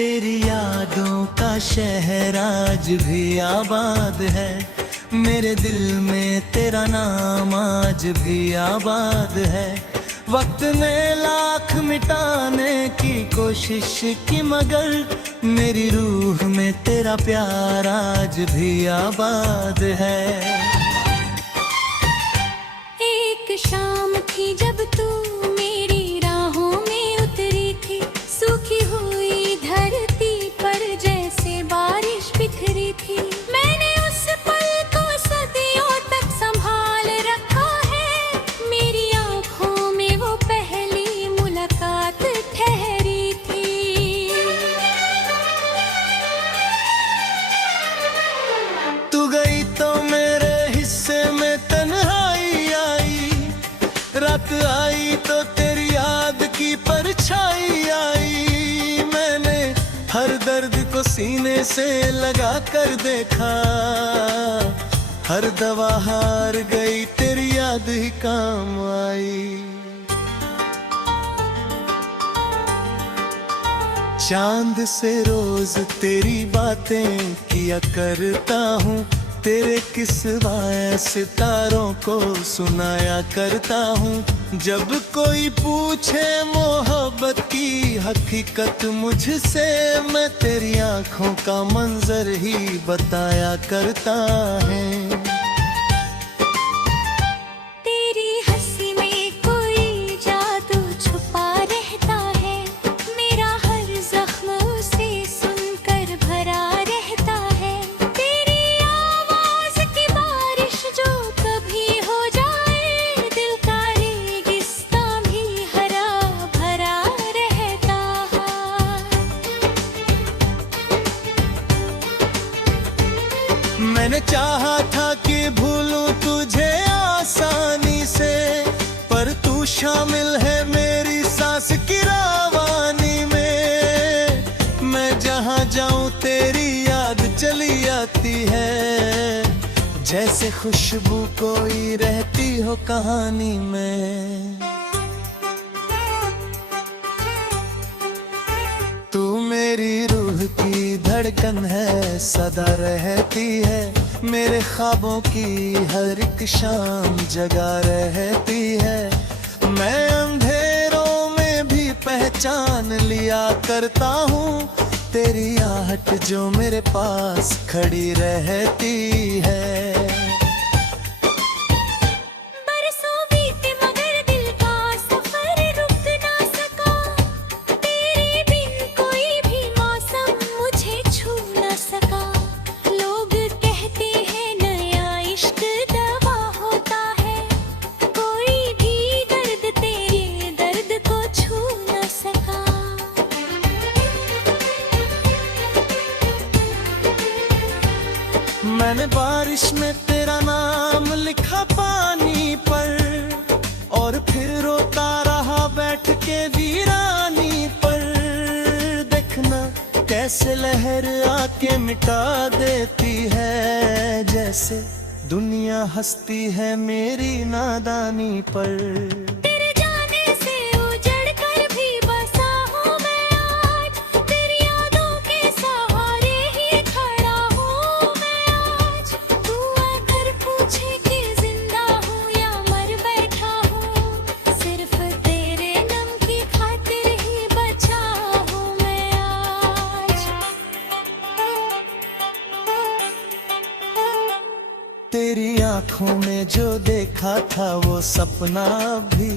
तेरी यादों का शहर आज भी आबाद है, मेरे दिल में तेरा नाम आज भी आबाद है। वक्त ने लाख मिटाने की कोशिश की मगर मेरी रूह में तेरा प्यार आज भी आबाद है। एक शाम थी जब तू मेरी राहों में उतरी थी, सूखी हुई धरती पर जैसे बारिश बिखरी थी। मैंने उस पल को सदियों तक संभाल रखा है, मेरी आंखों में वो पहली मुलाकात ठहरी थी। तू गई तो मेरे हिस्से में तन्हाई आई, रात आई तो तेरी याद की परछाई आई। मैंने हर दर्द को सीने से लगा कर देखा, हर दवा हार गई तेरी याद ही काम आई। चांद से रोज तेरी बातें किया करता हूँ, तेरे किस्से सितारों को सुनाया करता हूँ। जब कोई पूछे मोहब्बत की हकीकत मुझसे, मैं तेरी आंखों का मंजर ही बताया करता है। तेरी हंसी में कोई जादू छुपा रहता है, मेरा हर जख्म उसे सुनकर भरा रहता है। तेरी आवाज की बारिश जो कभी हो जाए, दिल का रेगिस्तान भी हरा भरा रहता है। मैंने चाहा था कि भूलूं तुझे आसानी से, पर तू शामिल है मेरी सांस की रवानी में। मैं जहाँ जाऊं तेरी याद चली आती है, जैसे खुशबू कोई रहती हो कहानी में। तू मेरी रूह की धड़कन है, सदा रहती है, मेरे ख्वाबों की हर एक शाम जगा रहती है। मैं अंधेरों में भी पहचान लिया करता हूँ, तेरी आहट जो मेरे पास खड़ी रहती है। बरसों बीते मगर दिल का सफर रुक ना सका, तेरे बिन कोई भी मौसम मुझे छू ना सका। लोग कहते हैं नया इश्क दवा होता है, कोई भी दर्द तेरे दर्द को छू ना सका। मैंने बारिश में तेरा नाम लिखा पानी पर, और फिर रोता रहा बैठ के वीरानी पर। देखना कैसे लहर आके मिटा देती है, जैसे दुनिया हंसती है मेरी नादानी पर। तेरे जाने से उजड़ कर भी बसा हूँ मैं आज, तेरी यादों के सहारे ही खड़ा हूँ मैं आज। तू अगर पूछे कि जिंदा हूँ या मर बैठा हूँ, सिर्फ तेरे नम की खातिर ही बचा हूँ मैं आज। तेरी आंखों में जो देखा था वो सपना भी,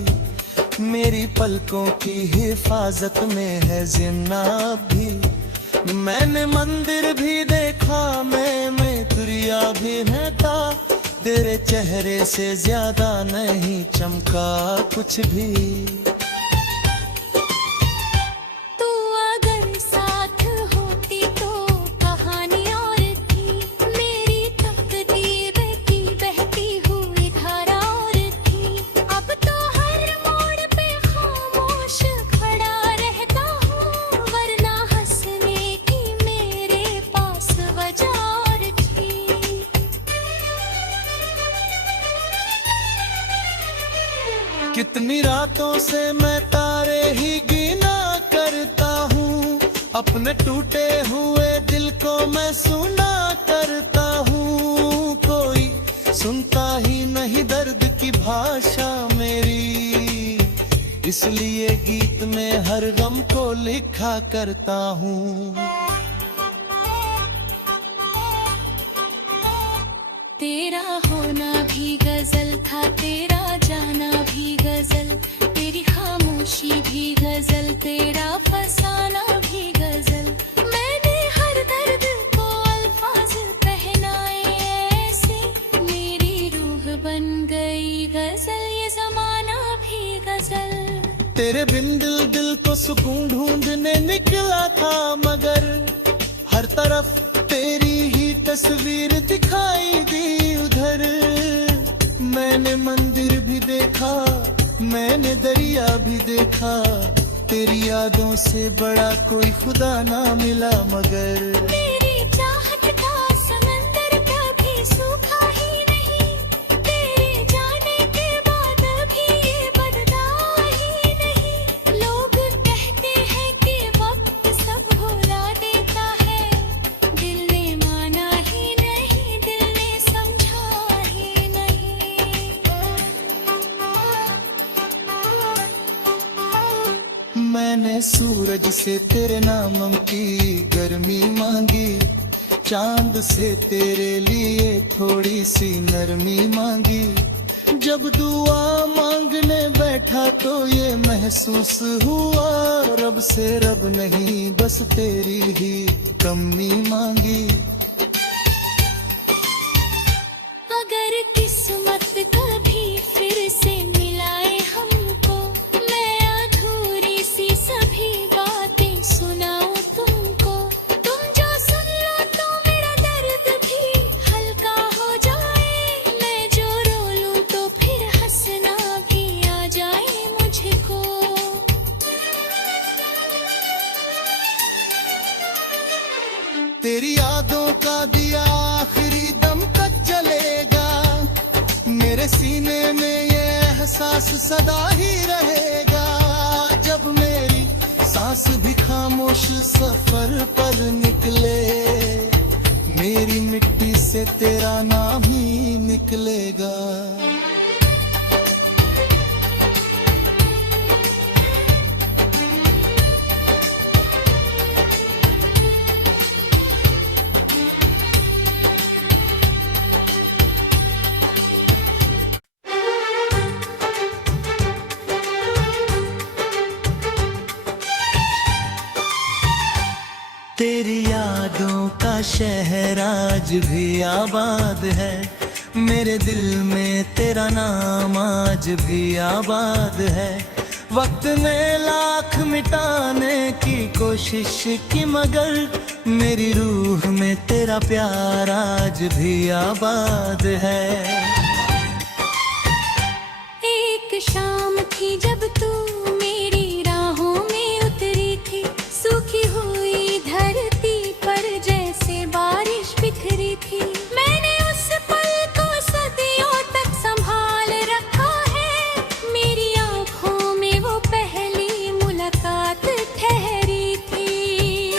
मेरी पलकों की हिफाजत में है जिन्ना भी। मैंने मंदिर भी देखा, मैं तुरिया भी रहता, तेरे चेहरे से ज्यादा नहीं चमका कुछ भी। तू अगर साथ होती तो कहानी और थी, मेरी तकदीर की बहती हुई धारा और थी। अब तो हर मोड़ पे खामोश खड़ा रहता हूँ, वरना हंसने की मेरे पास वजह और थी। कितनी रातों से मैं तारे ही गिना करता हूँ, अपने टूटे हुए दिल को मैं सुना करता हूँ, कोई सुनता ही नहीं दर्द की भाषा मेरी, इसलिए गीत में हर गम को लिखा करता हूँ। तेरा होना भी गजल था, तेरा जाना भी गजल, तेरी खामोशी भी गजल, तेरा फसाना भी गजल। मैंने हर दर्द को अल्फाज पहनाए ऐसे, मेरी रूह बन गई गजल, ये जमाना भी गजल। तेरे बिन दिल को सुकून ढूंढने निकला था, मगर हर तरफ तेरी ही तस्वीर दिखाई दी उधर। मैंने मंदिर भी देखा, मैंने दरिया भी देखा, तेरी यादों से बड़ा कोई खुदा ना मिला, मगर मेरी चाहत का समंदर कभी सूखा ही नहीं, तेरे जाने के बाद भी ये बदला ही नहीं। लोग कहते हैं कि वक्त सब भुला देता है, दिल ने माना ही नहीं, दिल ने समझा ही नहीं। मैंने सूरज से तेरे नाम की गर्मी मांगी, चांद से तेरे लिए थोड़ी सी नरमी मांगी। जब दुआ मांगने बैठा तो ये महसूस हुआ, रब से रब नहीं बस तेरी ही कमी मांगी। अगर किस्मत कभी फिर से मिलाए हमको, मैं अधूरी सी सभी बातें सुनाऊं तुमको। तुम जो सुन लो तो मेरा दर्द भी हल्का हो जाए, मैं जो रो लूं तो फिर हंसना भी आ जाए मुझको। तेरी यादों का दिया आखिरी दम तक जलेगा, मेरे सीने में ये एहसास सदा ही रहेगा। जब मेरी सांस भी खामोश सफर पर निकले, मेरी मिट्टी से तेरा नाम ही निकलेगा। तेरी यादों का शहर आज भी आबाद है, मेरे दिल में तेरा नाम आज भी आबाद है। वक्त ने लाख मिटाने की कोशिश की, मगर मेरी रूह में तेरा प्यार आज भी आबाद है। एक शाम थी जब तू मेरी राहों में उतरी थी, सूखी हुई धरती पर जैसे बारिश बिखरी थी। मैंने उस पल को सदियों तक संभाल रखा है, मेरी आंखों में वो पहली मुलाकात ठहरी थी।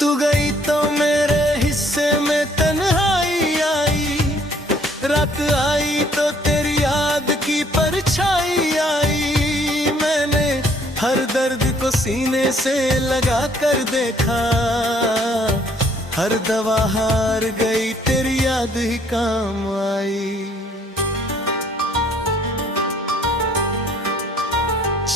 तू गई तो मेरे हिस्से में तन्हाई आई, रात आई तो तेरी याद की परछाई आई। मैंने हर दर्द को सीने से लगा कर देखा, हर दवा हार गई तेरी याद ही काम आई।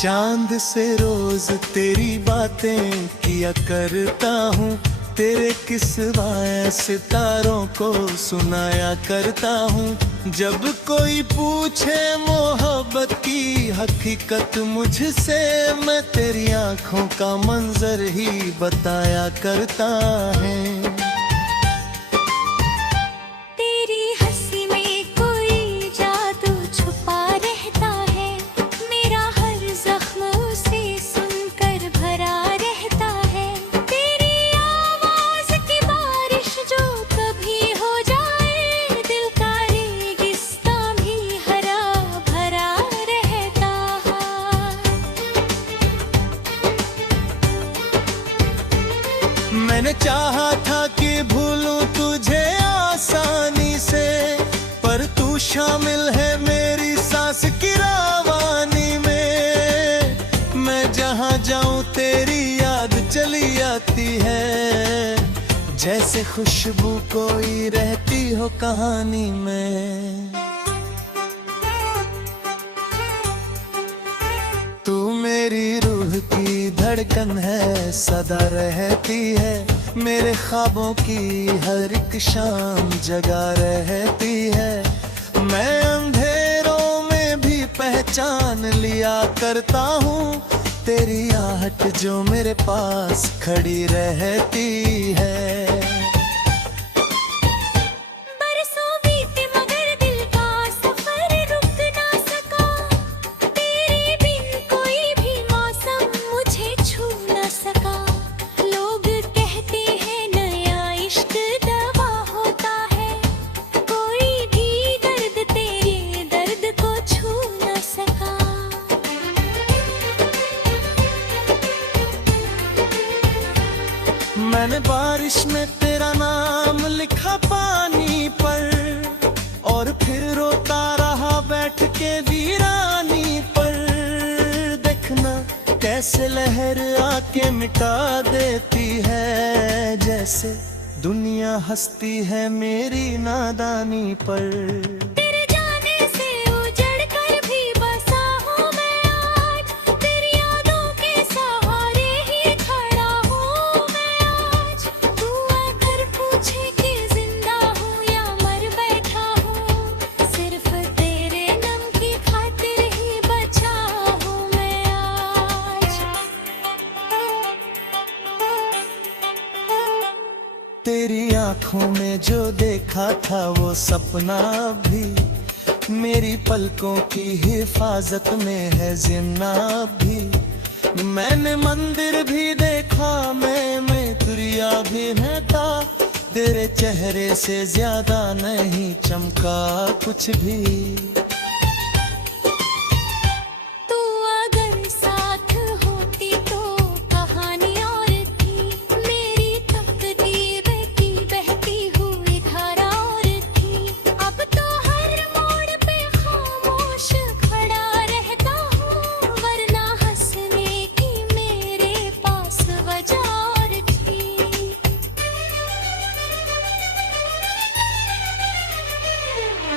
चांद से रोज तेरी बातें किया करता हूँ, तेरे किस्सा सितारों को सुनाया करता हूँ। जब कोई पूछे मोहब्बत की हकीकत मुझसे, मैं तेरी आंखों का मंजर ही बताया करता है। तेरी हंसी में कोई जादू छुपा रहता है, मेरा हर जख्म उसे सुनकर भरा रहता है। तेरी आवाज की बारिश जो कभी हो जाए, दिल का रेगिस्तान भी हरा भरा रहता है। जैसे खुशबू कोई रहती हो कहानी में। तू मेरी रूह की धड़कन है, सदा रहती है मेरे ख्वाबों की हर एक शाम जगा रहती है। मैं अंधेरों में भी पहचान लिया करता हूँ तेरी आहट जो मेरे पास खड़ी रहती है। बरसों बीते मगर दिल का सफर रुक ना सका, तेरे बिन कोई भी मौसम मुझे छू ना सका। लोग कहते हैं नया इश्क दवा होता है, कोई भी दर्द तेरे दर्द को छू ना सका। मैंने बारिश में तेरा नाम लिखा पानी पर, और फिर रोता रहा बैठ के वीरानी पर। देखना कैसे लहर आके मिटा देती है, जैसे दुनिया हंसती है मेरी नादानी पर। तेरे जाने से उजड़ कर भी बसा हूँ मैं आज, तेरी यादों के सहारे ही खड़ा हूँ मैं आज। तू अगर पूछे कि जिंदा हूँ या मर बैठा हूँ, सिर्फ तेरे नम की खातिर ही बचा हूँ मैं आज। तेरी आंखों में जो देखा था वो सपना भी, मेरी पलकों की हिफाजत में है जिन्ना भी। मैंने मंदिर भी देखा, मैं तुरिया भी महता, तेरे चेहरे से ज्यादा नहीं चमका कुछ भी। तू अगर साथ होती तो कहानी और थी, मेरी तकदीर की बहती हुई धारा और थी। अब तो हर मोड़ पे खामोश खड़ा रहता हूँ, वरना हंसने की मेरे पास वजह और थी।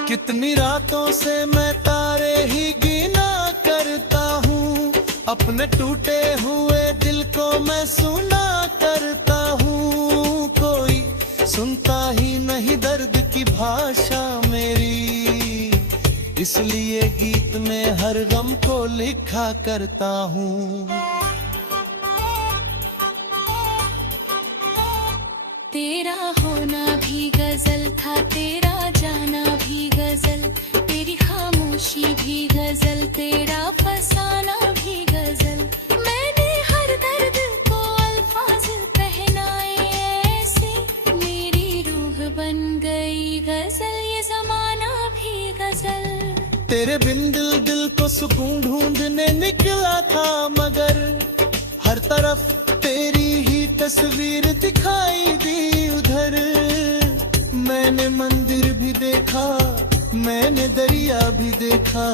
कितनी रातों से मैं तारे ही गिना करता हूँ, अपने टूटे हुए दिल को मैं सुना करता हूँ। कोई सुनता ही नहीं दर्द की भाषा मेरी, इसलिए गीत में हर गम को लिखा करता हूँ। तेरा होना भी गजल था, तेरा जाना भी गजल, तेरी खामोशी भी गजल, तेरा फसाना भी गजल। मैंने हर दर्द को अल्फाज पहनाए ऐसे, मेरी रूह बन गई गजल, ये जमाना भी गजल। तेरे बिन दिल को सुकून ढूंढने निकला था, मगर हर तरफ तेरी ही तस्वीर दिखाई दी उधर। मैंने मंदिर भी देखा, मैंने दरिया भी देखा,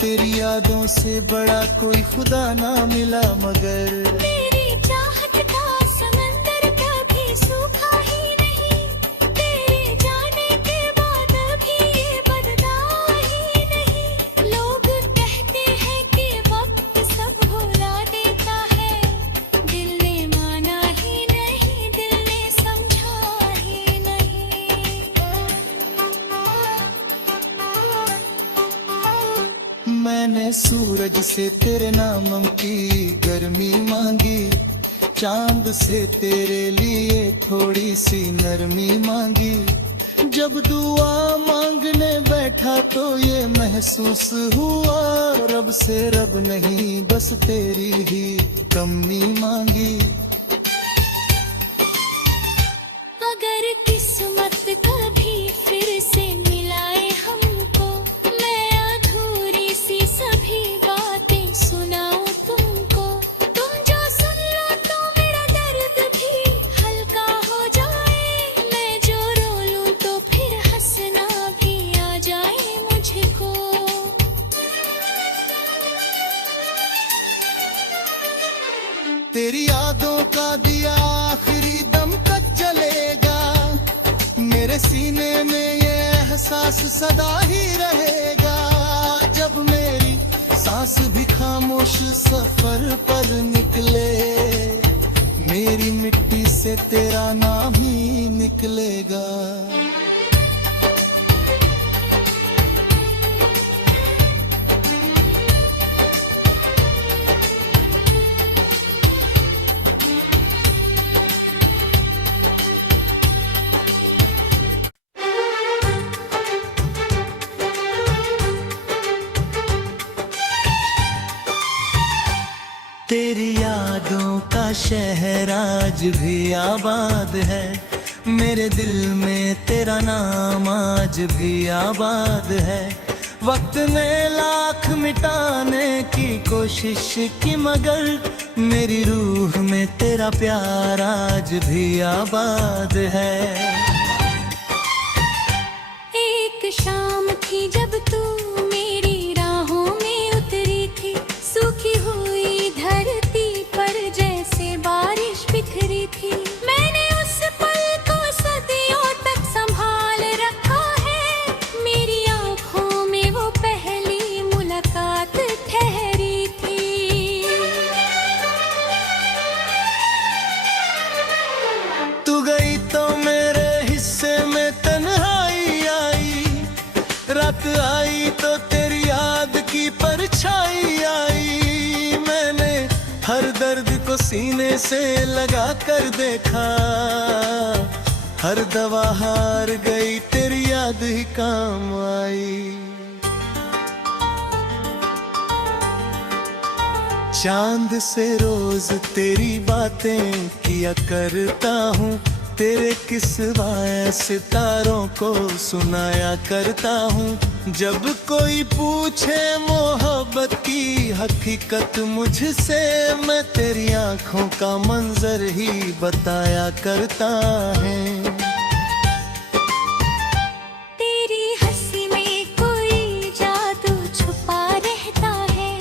तेरी यादों से बड़ा कोई खुदा ना मिला मगर। मेरी चाहत का समंदर कभी सूखा ही नहीं, तेरे जाने के बाद भी ये बदला ही नहीं। लोग कहते हैं कि वक्त सब भुला देता है, दिल ने माना ही नहीं, दिल ने समझा ही नहीं। मैंने सूरज से तेरे नाम की गर्मी मांगी, चांद से तेरे लिए थोड़ी सी नरमी मांगी। जब दुआ मांगने बैठा तो ये महसूस हुआ, रब से रब नहीं बस तेरी ही कमी मांगी। अगर किस्मत कभी फिर से मिलाए हमको, मैं अधूरी सी सभी बातें सुनाऊं तुमको। तुम जो सुन लो तो मेरा दर्द भी हल्का हो जाए, मैं जो रो लूं तो फिर हंसना भी आ जाए मुझको। तेरी यादों मेरे सीने में ये एहसास सदा ही रहेगा। जब मेरी सांस भी खामोश सफर पर निकले, मेरी मिट्टी से तेरा नाम ही निकलेगा। तेरी यादों का शहर आज भी आबाद है, मेरे दिल में तेरा नाम आज भी आबाद है। वक्त ने लाख मिटाने की कोशिश की, मगर मेरी रूह में तेरा प्यार आज भी आबाद है। एक शाम थी जब तू मेरी राहों में उतरी थी, सूखी हुई धरती पर जैसे बारिश बिखरी थी। मैंने उस पल को सदियों तक संभाल रखा है, मेरी आँखों में वो पहली मुलाकात ठहरी थी। तू गई तो मेरे हिस्से में तन्हाई आई, रात आई तो तेरी याद की परछाई आई। मैंने हर दर्द को सीने से लगा कर देखा, हर दवा हार गई तेरी याद ही काम आई। चांद से रोज तेरी बातें किया करता हूँ, तेरे किस्सा सितारों को सुनाया करता हूँ। जब कोई पूछे मोहब्बत की हकीकत मुझसे, मैं तेरी आंखों का मंजर ही बताया करता है। तेरी हंसी में कोई जादू छुपा रहता है,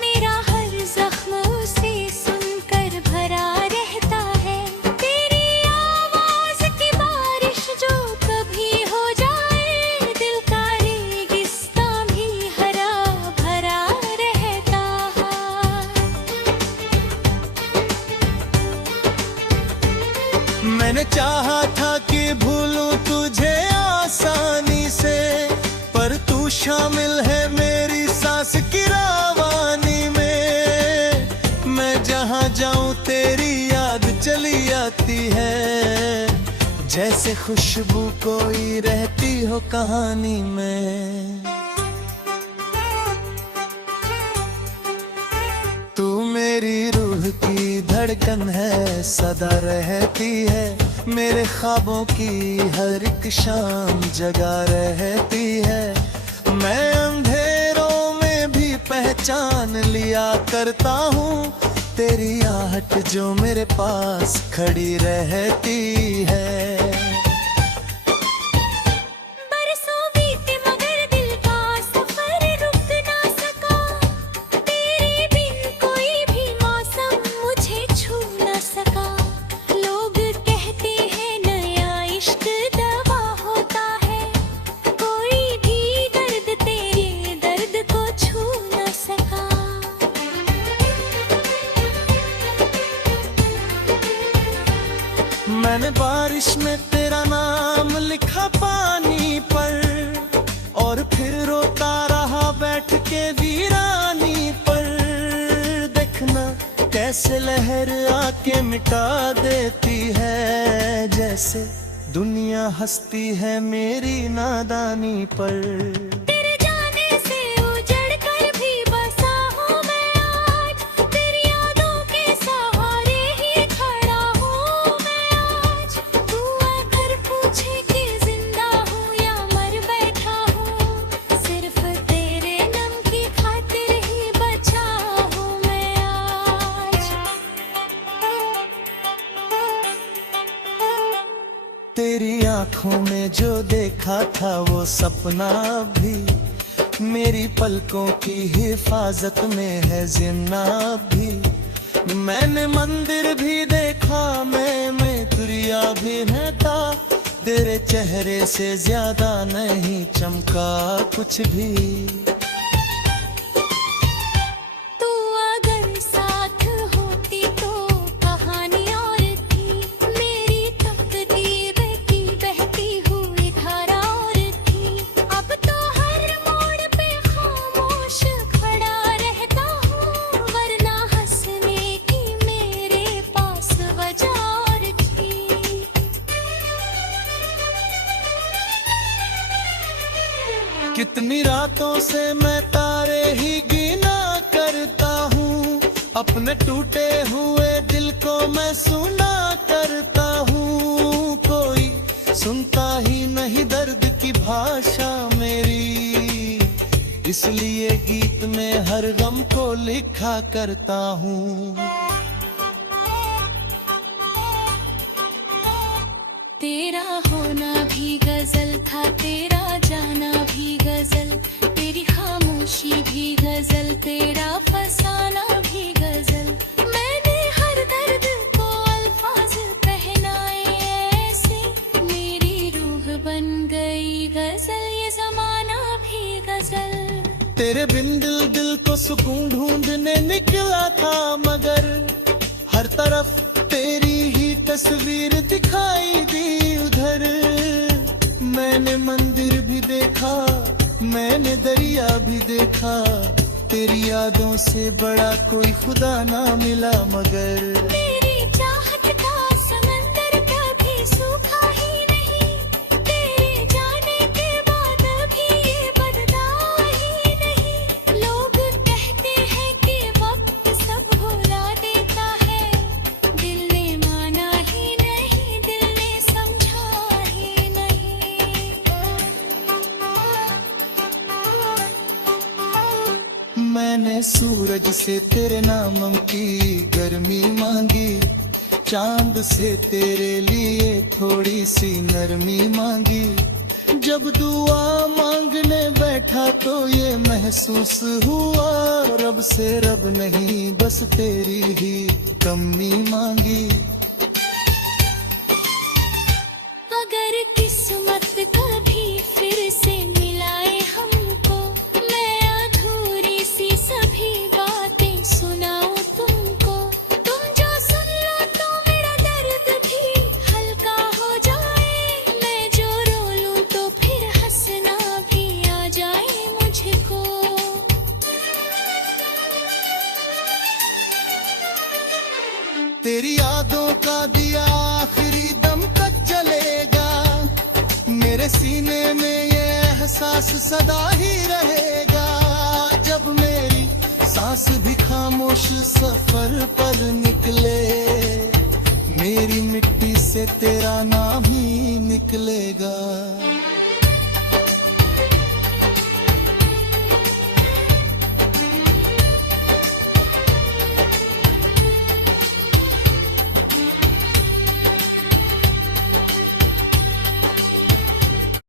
मेरा हर जख्म उसे सुनकर भरा रहता है। तेरी आवाज की बारिश जो कभी हो जाए, दिल का रेगिस्तान भी हरा भरा रहता है। मैंने चाहा था कि भूलूं तुझे आसानी से, पर तू शामिल है मेरी सांस की रवानी में। मैं जहाँ जाऊँ तेरी याद चली आती है, जैसे खुशबू कोई रहती हो कहानी में। तू मेरी रूह की धड़कन है, सदा रहती है, मेरे ख्वाबों की हर एक शाम जगा रहती है। मैं अंधेरों में भी पहचान लिया करता हूँ, तेरी आहट जो मेरे पास खड़ी रहती है। बरसों बीते मगर दिल का सफर रुक ना सका, तेरे बिन कोई भी मौसम मुझे छू ना सका। लोग कहते हैं नया इश्क दवा होता है, कोई भी दर्द तेरे दर्द को छू ना सका। मैंने बारिश में तेरा नाम लिखा पानी पर, और फिर रोता रहा बैठ के वीरानी पर। देखना कैसे लहर आके मिटा देती है, जैसे दुनिया हंसती है मेरी नादानी पर। तेरे जाने से उजड़ कर भी बसा हूँ मैं आज, तेरी यादों के सहारे ही खड़ा हूँ मैं आज। तू अगर पूछे कि जिंदा हूँ या मर बैठा हूँ, सिर्फ तेरे नम की खातिर ही बचा हूँ मैं आज। तेरी आंखों में जो देखा था वो सपना भी, मेरी पलकों की हिफाजत में है जिन्ना भी। मैंने मंदिर भी देखा, मैं तुरिया भी रहता, तेरे चेहरे से ज्यादा नहीं चमका कुछ भी। तू अगर साथ होती तो कहानी और थी, मेरी तकदीर की बहती हुई धारा और थी। अब तो हर मोड़ पे खामोश खड़ा रहता हूँ, वरना हंसने की मेरे पास वजह और थी। कितनी रातों से मैं तारे ही गिना करता हूँ, अपने टूटे हुए दिल को मैं सुना करता हूँ। कोई सुनता ही नहीं दर्द की भाषा मेरी, इसलिए गीत में हर गम को लिखा करता हूँ। तेरा होना भी गजल था, तेरा जाना भी गजल, तेरी खामोशी भी गजल, तेरा फसाना भी गजल। मैंने हर दर्द को अल्फाज पहनाए ऐसे, मेरी रूह बन गई गजल, ये जमाना भी गजल। तेरे बिन दिल को सुकून ढूंढने निकला था, मगर हर तरफ तेरी ही तस्वीर दिखाई दी उधर। मैंने मंदिर भी देखा, मैंने दरिया भी देखा, तेरी यादों से बड़ा कोई खुदा ना मिला मगर। मेरी चाहत का समंदर कभी सूखा ही नहीं, तेरे जाने के बाद भी ये बदला ही नहीं। लोग कहते हैं कि वक्त सब भुला देता है, दिल ने माना ही नहीं, दिल ने समझा ही नहीं। मैंने सूरज से तेरे नाम की गर्मी मांगी, चांद से तेरे लिए थोड़ी सी नरमी मांगी। जब दुआ मांगने बैठा तो ये महसूस हुआ, रब से रब नहीं बस तेरी ही कमी मांगी। अगर किस्मत कभी फिर से मिलाए हमको, मैं अधूरी सी सभी बातें सुनाऊं तुमको। तुम जो सुन लो तो मेरा दर्द भी हल्का हो जाए, मैं जो रो लूं तो फिर हंसना भी आ जाए मुझको। तेरी यादों का दिया आखिरी दम तक जलेगा, मेरे सीने में ये एहसास सदा ही रहेगा। जब मेरी सांस भी खामोश सफर पर निकले, मेरी मिट्टी से तेरा नाम ही निकलेगा।